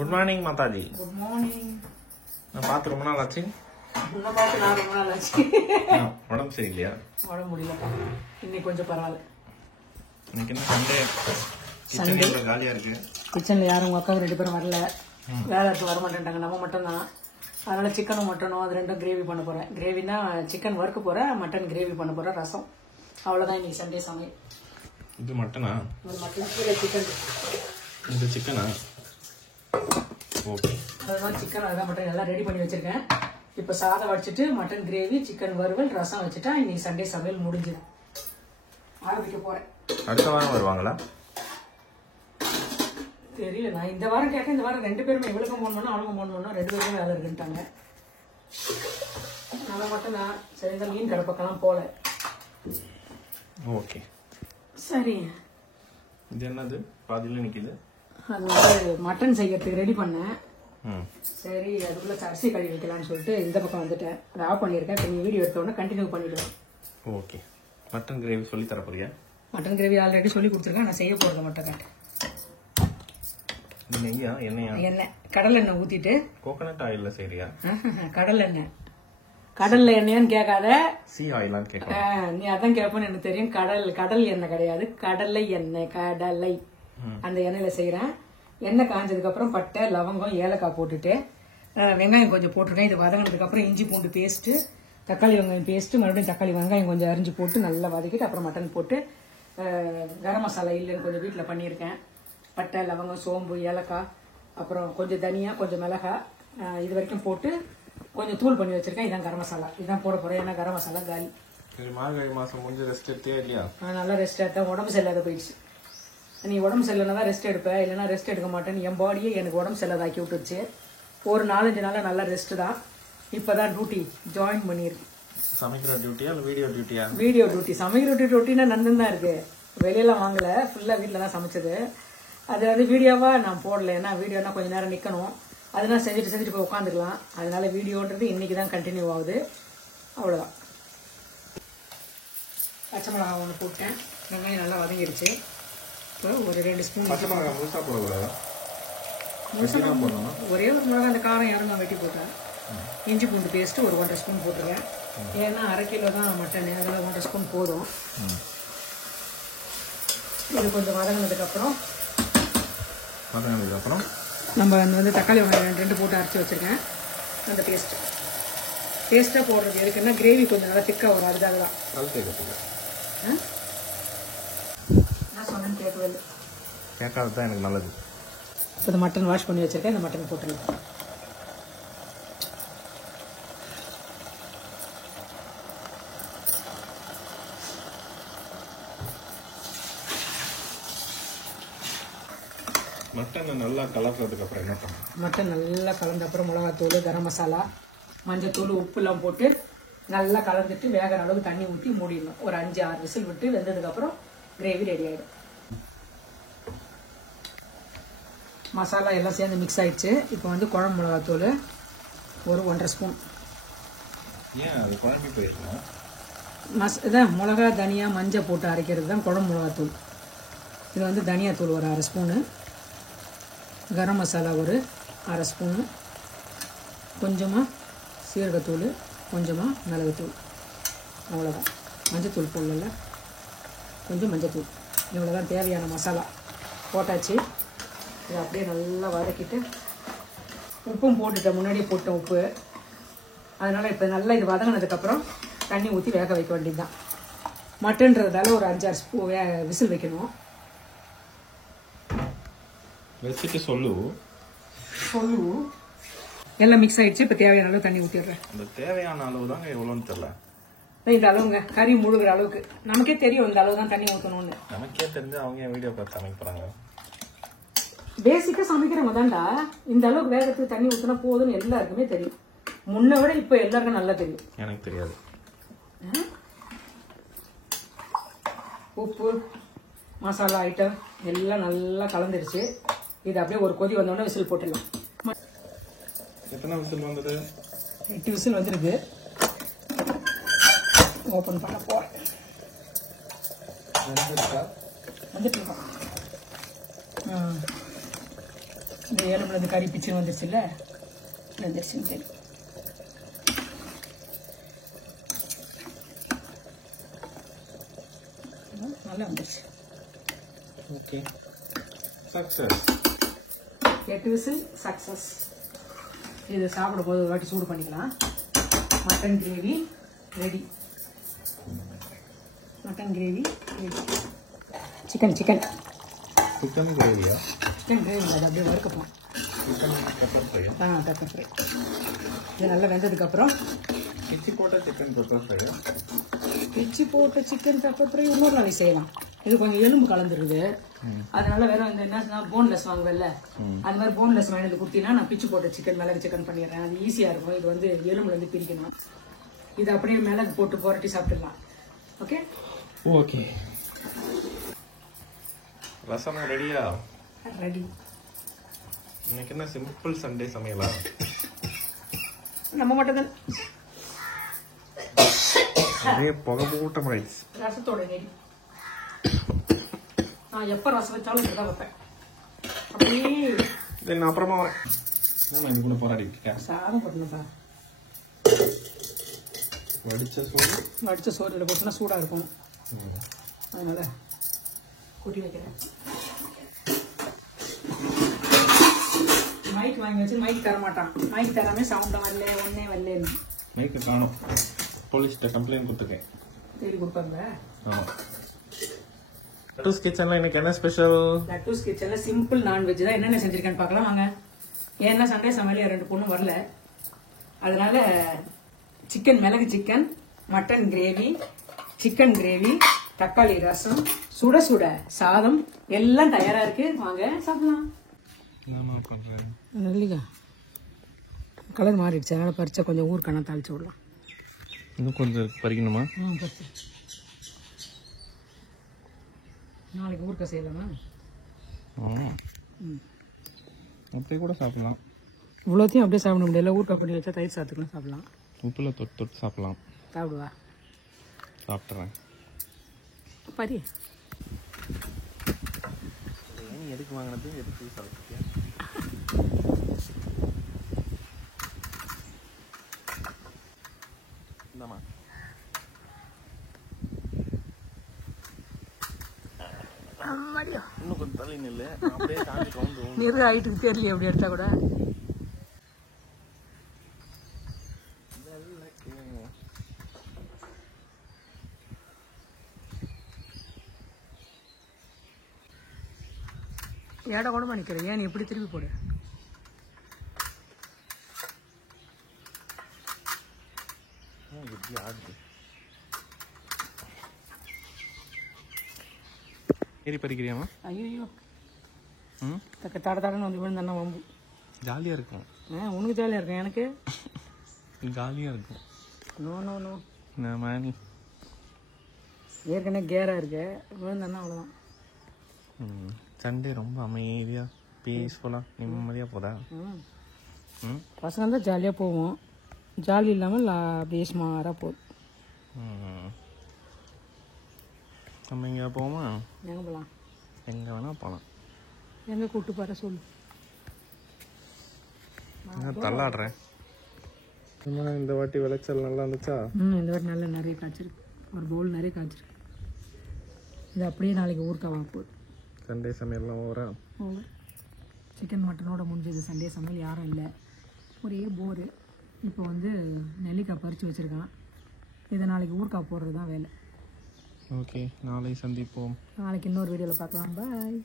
Good morning Mataji. Good morning. நான் பார்த்து ரொம்ப நாள் ஆச்சு. உன்னை பார்த்து நான் ரொம்ப நாள் ஆச்சு. உடம்பு சரியில்லையா? உடம்பு முடியலப்பா. இன்னைக்கு கொஞ்சம் பரவாயில்ல. இன்னைக்கு என்ன சண்டே? சண்டே காலியா இருக்கு. கிச்சன்ல யாரும் உங்க அக்காவும் 2 பேரும் வரல. வேலை எடுத்து வர மாட்டேன்ட்டாங்க, நம்ம மட்டும் தான். அதனால சிக்கனும் மட்டனும் அது ரெண்டும் கிரேவி பண்ண போறேன். கிரேவினா சிக்கன் வறுக்க போறேன், மட்டன் கிரேவி பண்ண போறேன், ரசம். அவ்வளவுதான் இன்னைக்கு சண்டே சமையல். இது மட்டனா? மட்டன் கீழே சிக்கன். இது சிக்கனா? ஓகே. அதுதான் சிக்கன், அதுதான் மட்டன் எல்லாம் ரெடி பண்ணி வச்சிருக்கேன். இப்போ சாதம் வச்சுட்டு மட்டன் கிரேவி, சிக்கன் வறுவல், ரசம் வச்சுட்டா இன்னைக்கு சண்டே சமையல் முடிஞ்சுது. ஆரம்பிக்க போறேன். அடுத்த வாரம் வருவாங்களா? தெரியல, நான் இந்த வாரம் கேட்க, இந்த வாரம் 2 பேருமே இவளுக்கும் 3 மணி அவளுக்கும் 3 மணி 2 பேருமே வேலை இருக்குன்ட்டாங்க. அதை மட்டும் நான் சரி இந்த மீன் கடை பக்கம்லாம் போல. ஓகே சரி. இது என்னது பாதியில நிக்குது? அது வந்து மட்டன் செய்யறதுக்கு ரெடி பண்ணேன். ம், சரி அதுக்குள்ள அரிசி கழுவி வைக்கலாம்னு சொல்லிட்டு இந்த பக்கம் வந்துட்டேன். அதை ஆஃப் பண்ணியிருக்கேன். இப்போ நீ வீடியோ எடுத்தோடனே கண்டினியூ பண்ணிவிடுவேன். ஓகே. மட்டன் கிரேவி சொல்லி தர போறியா? மட்டன் கிரேவி ஆல்ரெடி சொல்லி கொடுத்துருக்கேன், நான் செய்ய போறதை மட்டும் காட்டு. நெய்யா எண்ணெயா? எண்ணெய், கடல் எண்ணெய் ஊத்திட்டு. கோகனட் ஆயில்ல செய்யறியா? கடல் எண்ணெய். கடல்ல எண்ணெயான்னு கேட்காத, சி ஆயிலான்னு கேட்கலாம். நீ அதான் கேட்பேன்னு எனக்கு தெரியும். கடல் எண்ணெய் கிடையாது, கடலை எண்ணெய். கடலை அந்த எண்ணெயில செய்யறேன். எண்ணெய் காஞ்சதுக்கு அப்புறம் பட்டை, லவங்கம், ஏலக்காய் போட்டுட்டு வெங்காயம் கொஞ்சம் போட்டுருக்கேன். இது வதங்கினதுக்கு அப்புறம் இஞ்சி பூண்டு பேஸ்ட், தக்காளி வெங்காயம் பேஸ்ட், மறுபடியும் தக்காளி வெங்காயம் கொஞ்சம் அரிஞ்சு போட்டு நல்லா வதக்கிட்டு அப்புறம் மட்டன் போட்டு கரம் மசாலா இல்லைன்னு கொஞ்சம் வீட்டில் பண்ணியிருக்கேன். பட்டை, லவங்கம், சோம்பு, ஏலக்காய், அப்புறம் கொஞ்சம் தனியா, கொஞ்சம் மிளகாய், இது வரைக்கும் போட்டு கொஞ்சம் தூள் பண்ணி வச்சிருக்கேன். இதான் கரம் மசாலா, இதான் போட போறேன். ஏன்னா கரம் மசாலா காலி. மார்கழி மாசம் முடிஞ்சு ரெஸ்ட் எடுத்தே இல்லையா? நல்லா ரெஸ்ட் எடுத்தேன். உடம்பு சரியில்லாத போயிடுச்சு. நீ உடம்பு சரியில்லைனா தான் ரெஸ்ட் எடுப்ப, இல்லைன்னா ரெஸ்ட் எடுக்க மாட்டேன்னு என் பாடியே எனக்கு உடம்பு சரியில்லாதாக்கி விட்டுருச்சு. ஒரு 4-5 நாள் நல்லா ரெஸ்ட் தான். இப்பதான் டியூட்டி ஜாயின் பண்ணியிருக்கு. சமைக்கிற டியூட்டியா இல்ல வீடியோ டியூட்டியா? Video duty. சமைக்கிற டியூட்டினா நந்தன் தான் இருக்கு. வெளியெல்லாம் வாங்கல, ஃபுல்லா வீட்டில் தான் சமைச்சது. அது வந்து வீடியோவா நான் போடல, ஏன்னா வீடியோனா கொஞ்ச நேரம் நிக்கணும். அதெல்லாம் செஞ்சுட்டு போய் உட்காந்துக்கலாம். அதனால வீடியோன்றது இன்னைக்கு தான் கண்டினியூ ஆகுது. அவ்வளவுதான். பச்சை மிளகாய் 1 போட்டேன். வெங்காயம் நல்லா வதங்கிடுச்சு. இப்போ ஒரு 2 ஸ்பூன் பச்சை மிளகாய் முழுசா போடக்கூடாதா? ஒரே ஒரு மிளகாய் அந்த காரம் இறங்கும் வெட்டி போட்டேன். இஞ்சி பூண்டு பேஸ்ட் ஒரு 1.5 ஸ்பூன் போட்டுருவேன். ஏன்னா 1/2 கிலோ தான் மட்டன், அதில் 1.5 ஸ்பூன் போதும். இது கொஞ்சம் வதங்கினதுக்கு அப்புறம் நம்ம வந்து தக்காளி வெங்காயம் 2 போட்டு அரைச்சி வச்சிருக்கேன். அந்த பேஸ்ட்டாக போடுறது எதுக்குன்னா கிரேவி கொஞ்சம் நல்லா திக்காக வரும். அதுக்காக தான். நான் சொன்னேன்னு கேட்கவே இல்லை. கேட்காது தான் எனக்கு நல்லது. இப்போ இந்த மட்டன் வாஷ் பண்ணி வச்சிருக்கேன். இந்த மட்டன் போட்டுருக்கேன். மட்டனை நல்லா கலக்கிறதுக்கு அப்புறம் என்ன பண்ணணும்? மட்டன் நல்லா கலந்த அப்புறம் மிளகாத்தூள், கரம் மசாலா, மஞ்சத்தூள், உப்புலாம் போட்டு நல்லா கலந்துட்டு வேகிற அளவுக்கு தண்ணி ஊற்றி மூடிடணும். ஒரு 5-6 விசில் விட்டு வெந்ததுக்கு அப்புறம் கிரேவி ரெடி ஆயிடும். மசாலா எல்லாம் சேர்ந்து மிக்ஸ் ஆயிடுச்சு. இப்போ வந்து குழம்பு மிளகாத்தூள் ஒரு 1.5 ஸ்பூன். ஏன் அது குழம்பு போயிருக்கணும்? இதான் மிளகா, தனியா, மஞ்சள் போட்டு அரைக்கிறது தான் குழம்பு மிளகாத்தூள். இது வந்து தனியாத்தூள் ஒரு 1/2 ஸ்பூனு, கரம் மசாலா ஒரு 1/2 ஸ்பூனு, கொஞ்சமாக சீரகத்தூள், கொஞ்சமாக மிளகுத்தூள். அவ்வளோதான். மஞ்சத்தூள் போடல, கொஞ்சம் மஞ்சத்தூள். இவ்வளோதான் தேவையான மசாலா போட்டாச்சு. இதை அப்படியே நல்லா வதக்கிட்டு உப்பும் போட்டுட்டேன், முன்னாடியே போட்டேன் உப்பு. அதனால் இப்போ நல்லா இது வதங்கினதுக்கப்புறம் தண்ணி ஊற்றி வேக வைக்க வேண்டியது தான். மட்டன்றதால ஒரு 5-6 விசில் வைக்கணும். வச்சுட்டு சொல்லு. எல்லாம் மிக்ஸ் ஆயிடுச்சு. இப்போ தேவையான அளவு தண்ணி ஊற்றிடுறேன். அந்த தேவையான அளவு தாங்க எவ்வளோன்னு தெரியல. இந்த அளவுங்க, கறி முழுகிற அளவுக்கு. நமக்கே தெரியும் இந்த அளவு தான் தண்ணி ஊற்றணும்னு. நமக்கே தெரிஞ்சு அவங்க என் வீடியோ பார்த்து சமைக்க போறாங்க. பேசிக்கா சமைக்கிறவங்க தான்டா இந்த அளவுக்கு வேகத்துக்கு தண்ணி ஊற்றினா போதுன்னு எல்லாருக்குமே தெரியும். முன்ன விட இப்போ எல்லாருக்கும் நல்லா தெரியும். எனக்கு தெரியாது. உப்பு, மசாலா ஐட்டம் எல்லாம் நல்லா கலந்துருச்சு. இது அப்படியே ஒரு கொதி வந்தோடனே விசில் போட்டுடலாம். எத்தனை விசில் வந்தது? 8 விசில் வந்துருக்கு. ஓப்பன் பண்ண போறேன். வந்துட்டு இருக்கோம். இந்த எலும்புல இந்த கறி பிச்சு வந்துருச்சுல்ல, வந்துருச்சுன்னு தெரியும். நல்லா வந்துருச்சு. Okay, success. 8 whistle success. இது சாப்பிடும் போது ஒரு வாட்டி சூடு பண்ணிக்கலாம். Mutton gravy ready. Mutton gravy ready. Chicken chicken கிரேவியா? சிக்கன் கிரேவி அது அப்படியே வறுக்கப்போம். சிக்கன் பெப்பர் ஃப்ரையா? Pepper fry. இது நல்லா வெந்ததுக்கப்புறம் பிச்சி போட்ட சிக்கன் பெப்பர் ஃப்ரையா? பிச்சு போட்ட சிக்கன் பெப்பர் ஃப்ரை இன்னொரு நாளைக்கு செய்யலாம். இது கொஞ்சம் எலும்பு கலந்துருது, அதனால வேற இந்த என்ன போன்லெஸ் வாங்குவல்ல, அது மாதிரி போன்லெஸ் வாங்கினது கொடுத்தீங்கன்னா நான் பிச்சு போட்ட சிக்கன் மிளகு சிக்கன் பண்ணிடுறேன். அது ஈஸியா இருக்கும். இது வந்து எலும்புல இருந்து பிரிக்கணும். இது அப்படியே மிளகு போட்டு புரட்டி சாப்பிட்டுடலாம். Okay okay. ரசம் ரெடியா? ரெடி. இன்னைக்கு என்ன சிம்பிள் சண்டே சமையலா? நம்ம மட்டும் தான் அப்படியே புகை மூட்டம் ரைஸ். ரசத்தோட நெடி. நான் எப்ப ரசம் வச்சாலும் இப்படிதான் வைப்பேன். அப்படியே நான் அப்புறமா வரேன். ஏமா இதுக்குள்ள போராடி இருக்கேன்? சாதம் போட்டணும்ப்பா. வடிச்ச சோறு இதில் போட்டுனா சூடா இருக்கும், அதனால கூட்டி வைக்கிறேன். மைக் வாங்கி வச்சு மைக் தர மாட்டான். மைக் தராம சவுண்ட் வரல, ஒன்னே வரலன்னு மைக்கு காணும். போலீஸ்கிட்ட கம்ப்ளைண்ட் கொடுத்துருக்கேன். தேடி கொடுப்பாங்க. லட்டூஸ் கிச்சன்ல இன்னைக்கு என்ன ஸ்பெஷல்? லட்டூஸ் கிச்சன்ல சிம்பிள் நான்வெஜ் தான். என்னென்ன செஞ்சிருக்கேன்னு பார்க்கலாம் வாங்க. ஏன்னா சண்டே சமையல் 2 பொண்ணும் வரல, அதனால சிக்கன் மிளகு chicken, mutton gravy, chicken gravy, தக்காளி ரசம், சுட சுட சாதம் எல்லாம் தயாரா இருக்கு. வாங்க சாப்பிடலாம். நெல்லிக்காய் கலர் மாறிடுச்சு, அதனால பறிச்சா கொஞ்சம் ஊருக்கான தாளிச்சு விடலாம். இன்னும் கொஞ்சம் பறிக்கணுமா? பறிச்சு நாளைக்கு ஊருக்கா செய்யலாமா? அப்படியே கூட சாப்பிடலாம். இவ்வளோத்தையும் அப்படியே சாப்பிட முடியல. ஊருக்கா பண்ணி வச்சா தயிர் சாத்துக்கலாம் சாப்பிடலாம். உப்புல தொட்டு தொட்டு சாப்பிடலாம். சாப்பிடுவா? சாப்பிட்றேன். பரி எதுக்கு வாங்கினது, எதுக்கு சாப்பிட்டியா? இந்தாமா. இன்னும் கொஞ்சம் தள்ளி நில்லு. அப்படியே தாண்டி கவுந்து நிறு ஹைட்டுக்கு தெரியல எப்படி எடுத்தா கூட. ஏட கூட நிக்கிறேன். ஏன் நீ எப்படி திருப்பி போடு? எப்படி ஆடுது? ஏறி பறிக்கிறியாமா? ஐயோ தக்க தட தடன்னு வந்து விழுந்தானா வம்பு. ஜாலியா இருக்கும். உனக்கு ஜாலியா இருக்கும், எனக்கு ஜாலியா இருக்கும். No no no. மானி ஏற்கனவே கேரா இருக்கு, விழுந்தானா அவ்வளோதான். சண்டே ரொம்ப அமைதியா பீஸ்ஃபுல்லா நிம்மதியா போதா? பசங்க தான் ஜாலியாக போவோம், ஜாலி இல்லாமல் அப்படியே சுமாராக போகுது. நம்ம எங்கே போவோமா? எங்கே போகலாம்? எங்கே வேணால் போகலாம். எங்கே கூப்பிட்டு பாரு சொல்லு. தள்ளாடுறேன். இந்த வாட்டி விளைச்சல் நல்லா இருந்துச்சா? இந்த வாட்டி நல்லா நிறைய காய்ச்சிருக்கு. ஒரு பவுல் நிறைய காய்ச்சிருக்கு. இது அப்படியே நாளைக்கு ஊருக்கா போகுது. சண்டே சமையல்லாம் ஓவரா? ஓவர். சிக்கன் மட்டனோட முடிஞ்சது சண்டே சமையல். யாரும் இல்லை, ஒரே போரு. இப்போ வந்து நெல்லிக்காய் பறித்து வச்சுருக்கான். இதை நாளைக்கு ஊருக்கா போடுறது தான் வேலை. ஓகே, நாளை சந்திப்போம். நாளைக்கு இன்னொரு வீடியோவில் பார்க்கலாம். பாய்.